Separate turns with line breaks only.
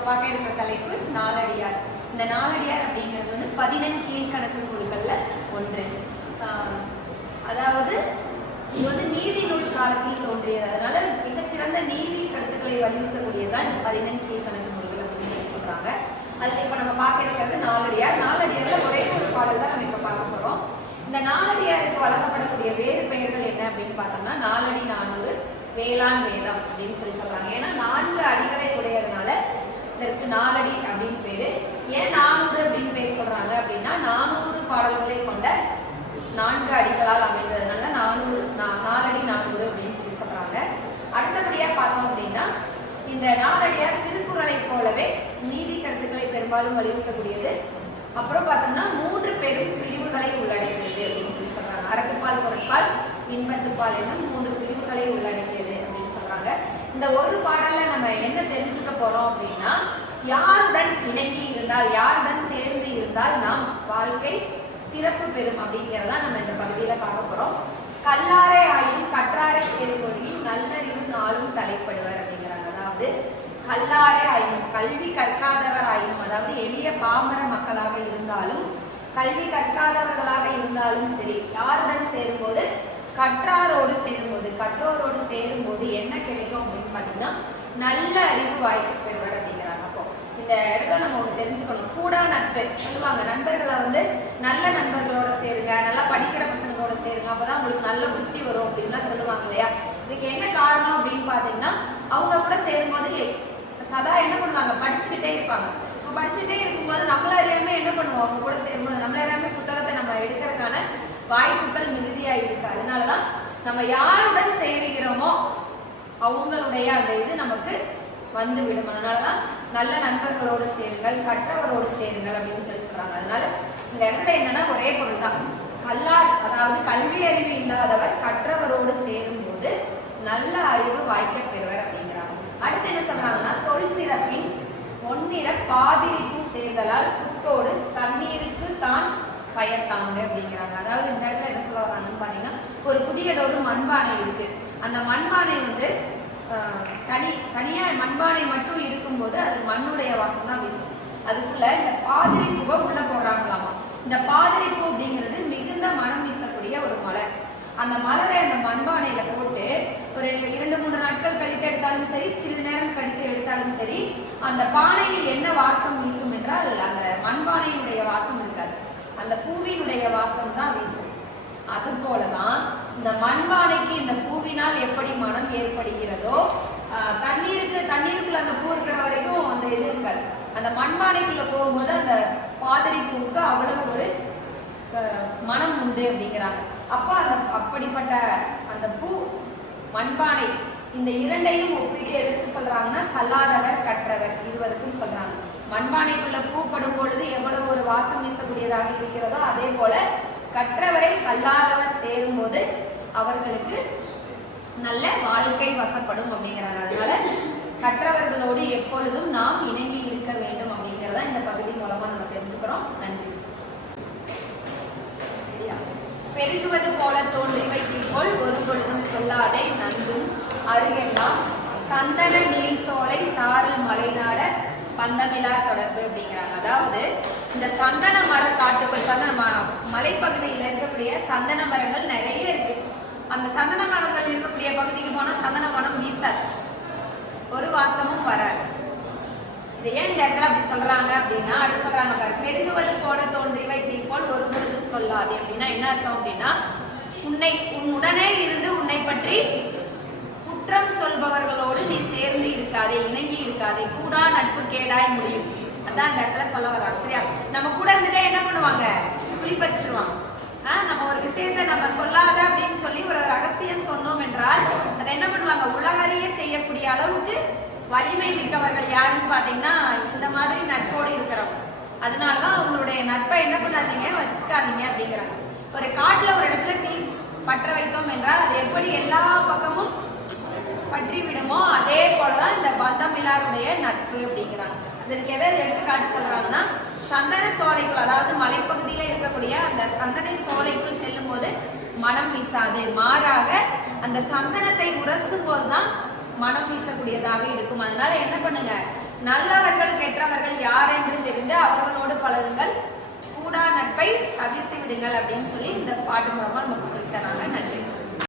இப்போ பார்க்க இருக்கிற தலைப்பு நாலடியார். இந்த நாலடியார் அப்படிங்கிறது வந்து பதினெண் கீழ்கணக்கு நூல்களில் ஒன்று. அதாவது இது வந்து நீதி நூல் காலத்தில் தோன்றியது. அதனால மிகச்சிறந்த நீதி கருத்துக்களை வலியுறுத்தக்கூடியதுதான் இந்த பதினெண் கீழ்கணக்கு நூல்கள் அப்படின்னு சொல்லி சொல்றாங்க. அதுல இப்ப நம்ம பார்க்க இருக்கிறது நாலடியார். நாலடியார்ல ஒரே ஒரு பாடல் தான் நம்ம இப்ப பார்க்க போறோம். இந்த நாலடியாருக்கு வழங்கப்படக்கூடிய வேறு பெயர்கள் என்ன அப்படின்னு பார்த்தோம்னா நாலடி நானூறு வேளாண் வேதம் அப்படின்னு சொல்லி சொல்றாங்க. ஏன்னா நான்கு அடிகளை உடையதுனால இதற்கு நாலடி அப்படின்னு பேரு. ஏன் நானூறு அப்படின்னு பேர் சொல்றாங்க அப்படின்னா நானூறு பாடல்களை கொண்ட நான்கு அடிகளால் அமைந்ததுனால நானூறு நா- நாலடி நானூறு அப்படின்னு சொல்லி சொல்றாங்க. அடுத்தபடியா பார்த்தோம் அப்படின்னா இந்த நாலடியார் திருக்குறளை போலவே நீதி கருத்துக்களை பெரும்பாலும் வலியுறுத்தக்கூடியது. அப்புறம் பார்த்தோம்னா மூன்று பெரும் பிரிவுகளை உள்ளடக்கியது அப்படின்னு சொல்லி சொல்றாங்க. அறக்குப்பால் பொருட்பால் இன்பத்துப்பால் என்னும் மூன்று பிரிவுகளை உள்ளடக்கியது அப்படின்னு சொல்றாங்க. இந்த ஒரு பாடல்ல நம்ம என்ன தெரிஞ்சுக்க போறோம் அப்படின்னா யாருடன் இணங்கி இருந்தால் யாருடன் சேர்ந்து இருந்தால் நாம் வாழ்க்கை சிறப்பு பெறும் அப்படிங்கிறத நம்ம இந்த பகுதியில பார்க்க போறோம். கல்லாரை ஆயும் கற்றாரை சேர்கொழியும் நல்லறிவு நாளும் தலைப்படுவர் அப்படிங்கிறாங்க. அதாவது கல்லாரை ஆயும் கல்வி கற்காதவர் ஆயும் அதாவது எளிய பாமர மக்களாக இருந்தாலும் கல்வி கற்காதவர்களாக இருந்தாலும் சரி யாருடன் சேரும்போது கற்றாரோடு சேரும்போது கற்றோரோடு சேரும்போது என்ன கிடைக்கும் அப்படின்னு பார்த்தீங்கன்னா நல்ல அறிவு வாய்ப்பு பெறுவார் அப்படிங்கிறாங்க. அப்போ இந்த இடத்துல நம்ம ஒன்று தெரிஞ்சுக்கணும். கூடா நட்பு சொல்லுவாங்க. நண்பர்களை வந்து நல்ல நண்பர்களோட சேருங்க நல்லா படிக்கிற பசங்களோட சேருங்க. அப்போதான் உங்களுக்கு நல்ல புத்தி வரும் அப்படின்லாம் சொல்லுவாங்க இல்லையா? இதுக்கு என்ன காரணம் அப்படின்னு பார்த்தீங்கன்னா அவங்க கூட சேரும்போது சதா என்ன பண்ணுவாங்க? படிச்சுக்கிட்டே இருப்பாங்க. இப்போ படிச்சுட்டே இருக்கும்போது நம்மள அறியாமல் என்ன பண்ணுவோம்? அவங்க கூட சேரும்போது நம்மள அறியாமல் புத்தகத்தை நம்ம எடுக்கிறதுக்கான வாய்ப்புகள் மிகுதியாக இருக்கு. அதனாலதான் நம்ம யாருடன் சேருகிறோமோ அவங்களுடைய அந்த இது நமக்கு வந்துவிடும். அதனாலதான் நல்ல நண்பர்களோடு சேருங்கள் கற்றவரோடு சேருங்கள் அப்படின்னு சொல்லி சொல்றாங்க. அதனால இந்த இடத்துல என்னன்னா ஒரே பொருள் தான் கல்லா அதாவது கல்வி அறிவு இல்லாதவர் கற்றவரோடு சேரும் போது நல்ல அறிவு வாய்க்க பெறுவர் அப்படிங்கிறாங்க. அடுத்து என்ன சொல்றாங்கன்னா தொழில் சிறப்பின் ஒன்னிற பாதிரிப்பு சேர்தலால் புத்தோடு தண்ணீருக்கு தான் பயத்தாங்க அப்படிங்கிறாங்க. அதாவது இந்த இடத்துல என்ன சொல்ல வராங்கன்னு பார்த்தீங்கன்னா ஒரு புதியதொரு மண்பானை இருக்கு. அந்த மண்பானை வந்து தனி தனியா மண்பானை மட்டும் இருக்கும்போது அது மண்ணுடைய வாசம் தான் வீசும். அதுக்குள்ள இந்த பாதிரி பூவை உள்ள போடுறாங்களாமா இந்த பாதிரி பூ அப்படிங்கிறது மிகுந்த மனம் வீசக்கூடிய ஒரு மலர். அந்த மலரை அந்த மண்பானையில போட்டு ஒரு இரண்டு மூணு நாட்கள் கழித்து எடுத்தாலும் சரி சிறிது நேரம் கழித்து எடுத்தாலும் சரி அந்த பானையில் என்ன வாசம் வீசும் என்றால் அந்த மண்பானையினுடைய வாசம் இருக்காது. அந்த பூவினுடைய வாசம் தான் வீசும். அது போலதான் இந்த மண்பானைக்கு இந்த பூவினால் எப்படி மனம் ஏற்படுகிறதோ தண்ணீருக்கு தண்ணீருக்குள்ள அந்த பூ இருக்கிற வரைக்கும் அந்த இது இருக்காது. அந்த மண்பானைக்குள்ள போகும்போது அந்த பாதிரி பூவுக்கு அவ்வளவு ஒரு மனம் உண்டு அப்படிங்கிறாங்க. அப்போ அந்த அப்படிப்பட்ட அந்த பூ மண்பானை இந்த இரண்டையும் ஒப்பிட்டு எதுக்கு சொல்றாங்கன்னா கல்லாதவர் கற்றவர் இருவருக்கும் சொல்றாங்க. மண்பானைக்குள்ள பூ படும் பொழுது எவ்வளவு ஒரு வாசம் வீசக்கூடியதாக இருக்கிறதோ அதே போல கற்றவரை கல்லாதவர் சேரும்போது அவர்களுக்கு நல்ல வாழ்க்கை வசப்படும் அப்படிங்கிறாங்க. அதனால கற்றவர்களோடு எப்பொழுதும் நாம் இணங்கி இருக்க வேண்டும் அப்படிங்கிறத இந்த பகுதி மூலமா நம்ம தெரிஞ்சுக்கிறோம். நன்றி. பெருகுவது போல தோன்றிவை தீர்ப்போல் ஒரு பொழுதும் சொல்லாதே நந்தும் அருகெல்லாம் சந்தன நீர் சோலை சாரல் மலைநாட பந்தமிலா தொடர்பு அப்படிங்கிறாங்க. அதாவது இந்த சந்தன மர காட்டுக்குள் சந்தன மலைப்பகுதியில் இருக்கக்கூடிய சந்தன மரங்கள் நிறைய இருக்கு. அந்த சந்தன மரங்கள் இருக்கக்கூடிய பகுதிக்கு போனால் சந்தன மரம் வீசாது. ஒரு வாசமும் வராது. இது ஏன் இந்த இடத்துல அப்படி சொல்றாங்க அப்படின்னா அப்படி சொல்றாங்க பாரு, பெருகுவது போல தோன்றிவை போல் ஒரு பொழுதும் சொல்லாது அப்படின்னா என்ன அர்த்தம் அப்படின்னா உன்னை உன் உடனே இருந்து உன்னை பற்றி குற்றம் சொல்பவர்களோடு நீ சேர்ந்து இருக்காதே இணங்கி இருக்காதே. கூடா நட்பு கேடாய் முடியும். அதான் இந்த இடத்துல சொல்ல வராங்க. சரியா? நம்ம கூட இருந்துட்டே என்ன பண்ணுவாங்க? குழி பறிச்சிருவாங்க நம்ம ஒரு விஷயத்தை நம்ம சொல்லாத அப்படின்னு சொல்லி ஒரு ரகசியம் சொன்னோம் என்றால் அதை என்ன பண்ணுவாங்க? உலகறிய செய்யக்கூடிய அளவுக்கு வலிமை மிக்கவர்கள் யாருன்னு பார்த்தீங்கன்னா இந்த மாதிரி நட்போடு இருக்கிறவங்க. அதனாலதான் அவங்களுடைய நட்பை என்ன பண்ணாதீங்க? வச்சுக்காதீங்க அப்படிங்கிறாங்க. ஒரு காட்டுல ஒரு இடத்துல தீ பற்ற வைத்தோம் என்றால் அது எப்படி எல்லா பக்கமும் பற்றி விடுமோ அதே போலதான் இந்த பந்தமில்லாருடைய நட்பு அப்படிங்கிறாங்க. அதற்கு எதை எடுத்துக்காட்டு சொல்றாங்கன்னா சந்தன சோலைக்குள் அதாவது மலைப்பகுதி இருக்கக்கூடிய அந்த சந்தன சோலைக்குள் செல்லும் போது மனம் வீசாது. மாறாக அந்த சந்தனத்தை உரசும் போதுதான் மனம் வீசக்கூடியதாக இருக்கும். அதனால என்ன பண்ணுங்க? நல்லவர்கள் கெட்டவர்கள் யார் என்று தெரிந்து அவர்களோடு பழகுங்கள். கூடா நட்பை தவிர்த்து விடுங்கள் அப்படின்னு சொல்லி இந்த பாட்டு மூலமா நமக்கு சொல்லித் தராங்க நன்றி.